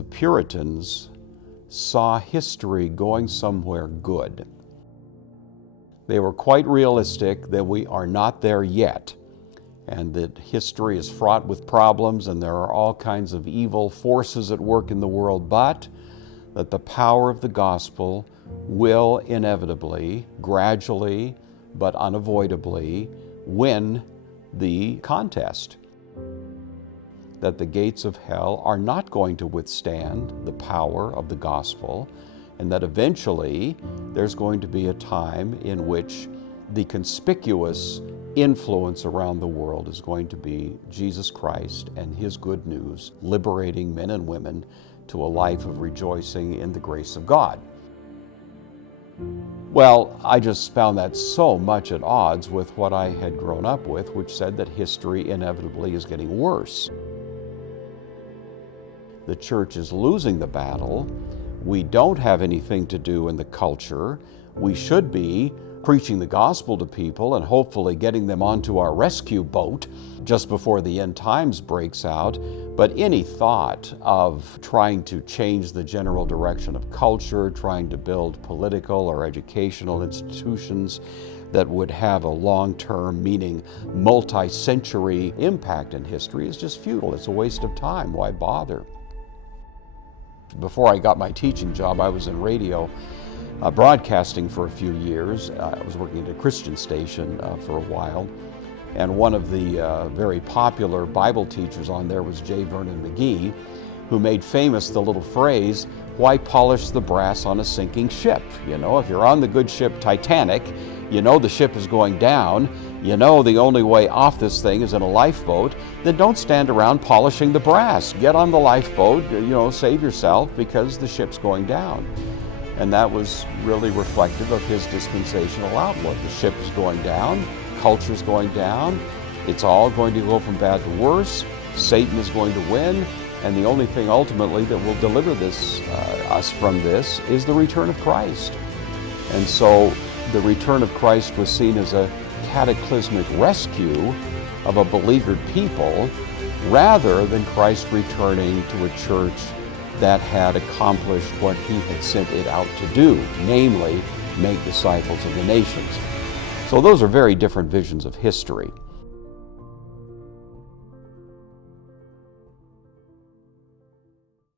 the Puritans saw history going somewhere good. They were quite realistic that we are not there yet, and that history is fraught with problems and there are all kinds of evil forces at work in the world, but that the power of the gospel will inevitably, gradually, but unavoidably win the contest. That the gates of hell are not going to withstand the power of the gospel, and that eventually there's going to be a time in which the conspicuous influence around the world is going to be Jesus Christ and His good news, liberating men and women to a life of rejoicing in the grace of God. Well, I just found that so much at odds with what I had grown up with, which said that history inevitably is getting worse. The church is losing the battle. We don't have anything to do in the culture. We should be preaching the gospel to people and hopefully getting them onto our rescue boat just before the end times breaks out. But any thought of trying to change the general direction of culture, trying to build political or educational institutions that would have a long-term, meaning multi-century impact in history is just futile. It's a waste of time. Why bother? Before I got my teaching job, I was in radio broadcasting for a few years. I was working at a Christian station for a while, and one of the very popular Bible teachers on there was J. Vernon McGee, who made famous the little phrase, "Why polish the brass on a sinking ship?" You know, if you're on the good ship Titanic, you know the ship is going down, you know the only way off this thing is in a lifeboat, then don't stand around polishing the brass. Get on the lifeboat, you know, save yourself because the ship's going down. And that was really reflective of his dispensational outlook. The ship is going down, culture's going down, it's all going to go from bad to worse, Satan is going to win, and the only thing ultimately that will deliver us from this is the return of Christ. And so the return of Christ was seen as a cataclysmic rescue of a beleaguered people rather than Christ returning to a church that had accomplished what He had sent it out to do, namely, make disciples of the nations. So those are very different visions of history.